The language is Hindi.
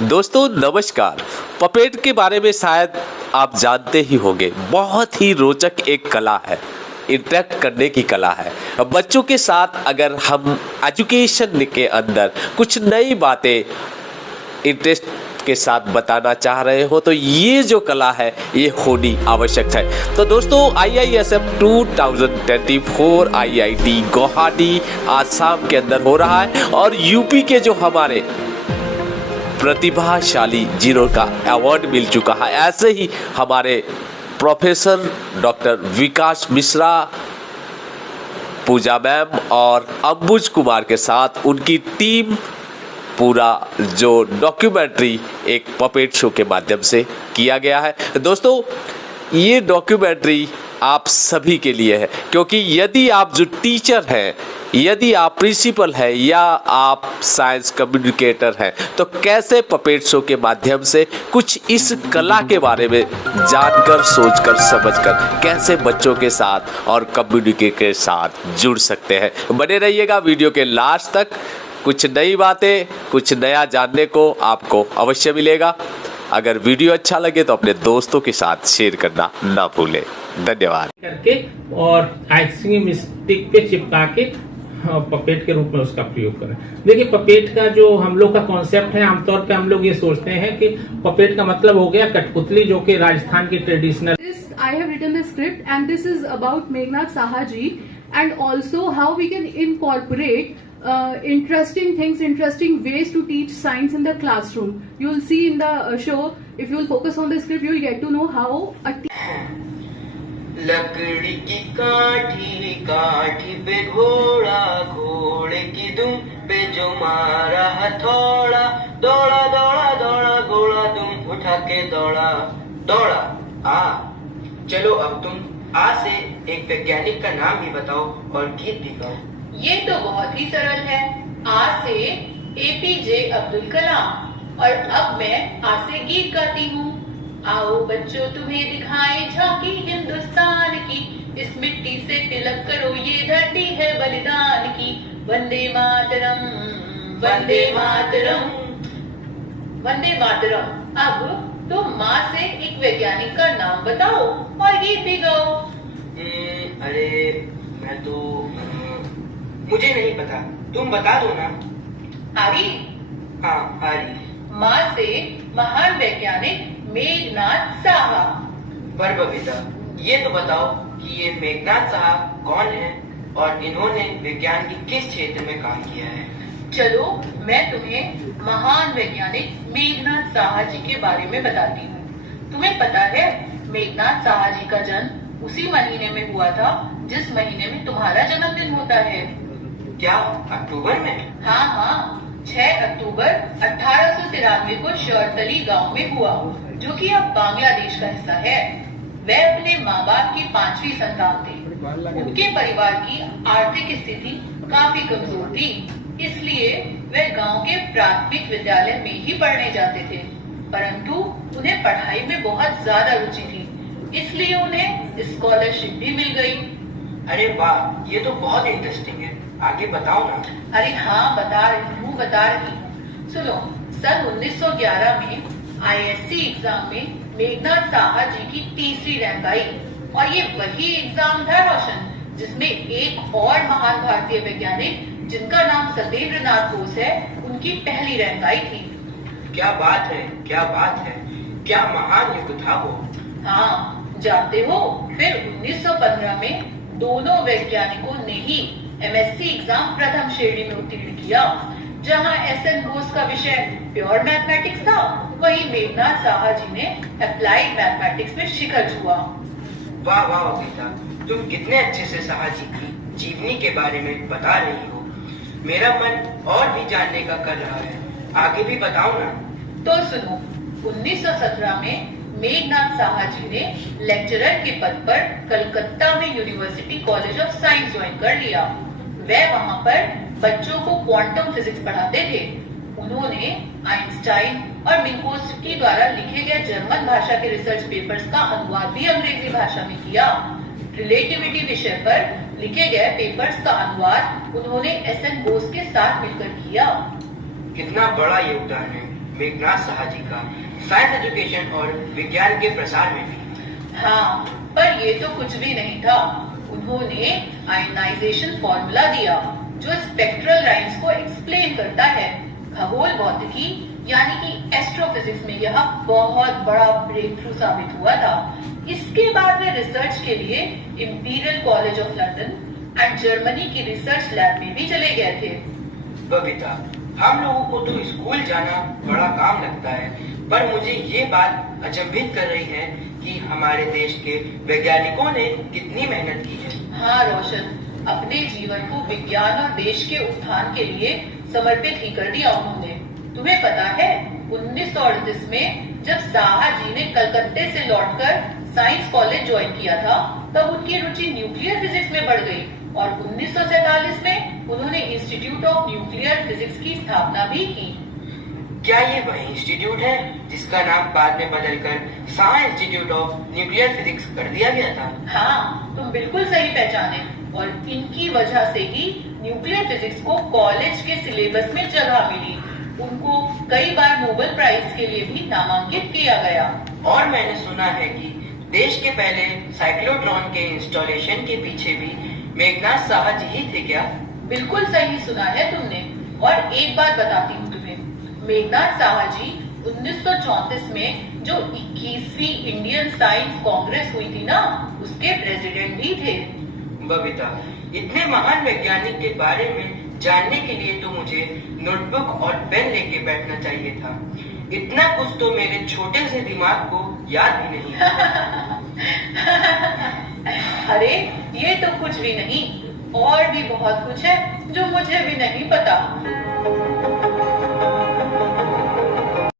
दोस्तों नमस्कार। पपेट के बारे में शायद आप जानते ही होंगे। बहुत ही रोचक एक कला है, इंटरेक्ट करने की कला है। बच्चों के साथ अगर हम एजुकेशन के अंदर कुछ नई बातें इंटरेस्ट के साथ बताना चाह रहे हो तो ये जो कला है ये होनी आवश्यक है। तो दोस्तों IISM 2024 IIT गुवाहाटी आसाम के अंदर हो रहा है और यूपी के जो हमारे प्रतिभाशाली जिन्हों का अवार्ड मिल चुका है, ऐसे ही हमारे प्रोफेसर डॉक्टर विकास मिश्रा, पूजा मैम और अंबुज कुमार के साथ उनकी टीम पूरा जो डॉक्यूमेंट्री एक पपेट शो के माध्यम से किया गया है। दोस्तों ये डॉक्यूमेंट्री आप सभी के लिए है, क्योंकि यदि आप जो टीचर हैं, यदि आप प्रिंसिपल हैं या आप साइंस कम्युनिकेटर हैं तो कैसे पपेट शो के माध्यम से कुछ इस कला के बारे में जानकर, सोचकर, समझकर कैसे बच्चों के साथ और कम्युनिटी के साथ जुड़ सकते हैं। बने रहिएगा वीडियो के लास्ट तक। कुछ नई बातें, कुछ नया जानने को आपको अवश्य मिलेगा। अगर वीडियो अच्छा लगे तो अपने दोस्तों के साथ शेयर करना ना भूलें। धन्यवाद। करके और आइसिंग स्टिक पे चिपका के पपेट के रूप में उसका प्रयोग करें। देखिए पपेट का जो हम लोग का कॉन्सेप्ट है, आमतौर पे हम लोग ये सोचते हैं कि पपेट का मतलब हो गया कठपुतली, जो कि राजस्थान की traditional. I have written the script and this is about Meghnad Saha ji and also how we can incorporate interesting things, interesting ways to teach science in the classroom. You will see in the show, if you will focus on the script, you will get to know how a लकड़ी की काठी काठी पे घोड़ा, घोड़े की दुम पे जो मारा हथौड़ा, दौड़ा दौड़ा दौड़ा घोड़ा दुम उठा के दौड़ा दौड़ा आ। चलो अब तुम आ से एक वैज्ञानिक का नाम भी बताओ और गीत भी गाओ। ये तो बहुत ही सरल है। आ से APJ अब्दुल कलाम और अब मैं आ से गीत गाती हूँ। आओ बच्चों तुम्हें दिखाए झांकी हिंदुस्तान की, इस मिट्टी से तिलक करो ये धरती है बलिदान की। वंदे मातरम, वंदे मातरम, वंदे मातरम। अब तो माँ से एक वैज्ञानिक का नाम बताओ और गीत भी गाओ। अरे मैं तो मुझे नहीं पता, तुम बता दो ना। आरी? हाँ आरी। माँ से महान वैज्ञानिक मेघनाद साहा। पर बबीता ये तो बताओ कि ये मेघनाद साहा कौन है और इन्होंने विज्ञान की किस क्षेत्र में काम किया है। चलो मैं तुम्हें महान वैज्ञानिक मेघनाद साहा जी के बारे में बताती हूँ। तुम्हें पता है मेघनाद साहा जी का जन्म उसी महीने में हुआ था जिस महीने में तुम्हारा जन्मदिन होता है। क्या अक्टूबर में? हाँ हाँ, 6 अक्टूबर 1893 को शर्तली गांव में हुआ, जो कि अब बांग्लादेश का हिस्सा है। वह अपने माँ बाप की 5वीं संतान थे। उनके परिवार की आर्थिक स्थिति काफी कमजोर थी, इसलिए वह गांव के प्राथमिक विद्यालय में ही पढ़ने जाते थे। परंतु उन्हें पढ़ाई में बहुत ज्यादा रुचि थी, इसलिए उन्हें स्कॉलरशिप भी मिल गई। अरे वाह, ये तो बहुत इंटरेस्टिंग है, आगे बताओ ना। अरे हाँ बता रही हूँ। सुनो, सन 1911 में ISC एग्जाम में मेघनाद साहा जी की 3री रैंक आई और ये वही एग्जाम था रोशन जिसमें एक और महान भारतीय वैज्ञानिक जिनका नाम सत्येंद्र नाथ बोस है, उनकी 1ली रैंक आई थी। क्या बात है, क्या बात है, क्या महान युग था वो। हाँ जानते हो, फिर 1915 में दोनों वैज्ञानिकों ने ही MSc एग्जाम प्रथम श्रेणी में उत्तीर्ण किया। जहाँ SN बोस का विषय प्योर मैथमेटिक्स था, वहीं मेघनाद साहा जी ने अप्लाइड मैथमेटिक्स में शिखर छुआ। वाह वाह बबीता, तुम कितने अच्छे से साहा जी की जीवनी के बारे में बता रही हो। मेरा मन और भी जानने का कर रहा है, आगे भी बताओ ना। तो सुनो, 1917 में मेघनाद साहा जी ने लेक्चरर के पद पर कलकत्ता में university college of science join कर लिया। वह वहाँ पर बच्चों को क्वांटम फिजिक्स पढ़ाते थे। उन्होंने आइंस्टाइन और मिन्कोव्स्की द्वारा लिखे गए जर्मन भाषा के रिसर्च पेपर्स का अनुवाद भी अंग्रेजी भाषा में किया। रिलेटिविटी विषय पर लिखे गए पेपर्स का अनुवाद उन्होंने SN बोस के साथ मिलकर किया। कितना बड़ा योगदान है। मेघनाथ साहा जी का साइंस एजुकेशन और विज्ञान के प्रसार में भी। हाँ, पर ये तो कुछ भी नहीं था। उन्होंने आयनाइजेशन फॉर्मूला दिया जो स्पेक्ट्रल लाइंस को एक्सप्लेन करता है। खगोल भौतिकी यानी कि एस्ट्रोफिजिक्स में यह बहुत बड़ा ब्रेक थ्रू साबित हुआ था। इसके बाद वे रिसर्च के लिए imperial college of London and Germany की रिसर्च लैब में भी चले गए थे। बबीता, हम लोगों को तो स्कूल जाना बड़ा काम लगता है, पर मुझे ये बात अचंभित कर रही है कि हमारे देश के वैज्ञानिकों ने कितनी मेहनत की है। हाँ रोशन, अपने जीवन को विज्ञान और देश के उत्थान के लिए समर्पित ही कर दिया उन्होंने। तुम्हें पता है 1938 में जब साहा जी ने कलकत्ते से लौटकर साइंस कॉलेज ज्वाइन किया था, तब उनकी रुचि न्यूक्लियर फिजिक्स में बढ़ गई और 1947 में उन्होंने इंस्टीट्यूट ऑफ न्यूक्लियर फिजिक्स की स्थापना भी की। क्या ये वही इंस्टीट्यूट है जिसका नाम बाद में बदलकर Saha institute of nuclear physics कर दिया गया था? हाँ, तुम बिल्कुल सही पहचाने और इनकी वजह से ही न्यूक्लियर फिजिक्स को कॉलेज के सिलेबस में जगह मिली। उनको कई बार नोबेल प्राइज के लिए भी नामांकित किया गया। और मैंने सुना है कि देश के पहले साइक्लोट्रॉन के इंस्टॉलेशन के पीछे भी मेघनाथ साहा जी ही थे क्या? बिल्कुल सही सुना है तुमने। और एक बात बताती हूँ तुम्हें, मेघनाथ साहा जी 1934 में जो 21वीं इंडियन साइंस कांग्रेस हुई थी ना, उसके प्रेसिडेंट भी थे। बबीता, इतने महान वैज्ञानिक के बारे में जानने के लिए तो मुझे नोटबुक और पेन लेके बैठना चाहिए था। इतना कुछ तो मेरे छोटे से दिमाग को याद भी नहीं है। अरे ये तो कुछ भी नहीं, और भी बहुत कुछ है जो मुझे भी नहीं पता।